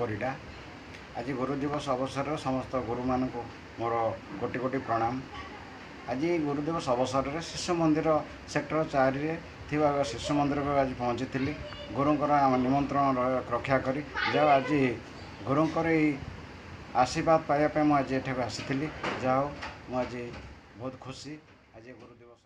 ଯେପରିଟା आज गुरु दिवस अवसर समस्त गुरु मानक मोर कोटि कोटि प्रणाम। आज गुरु दिवस अवसर में शिशु मंदिर सेक्टर 4 रे थिबा शिशु मंदिर को आज पहुँची गुरुंकर निमंत्रण रक्षा करी जा आज गुरुंकर आशीर्वाद पाइबा मुझे आसी जाओ मुझे बहुत खुशी आज गुरु दिवस।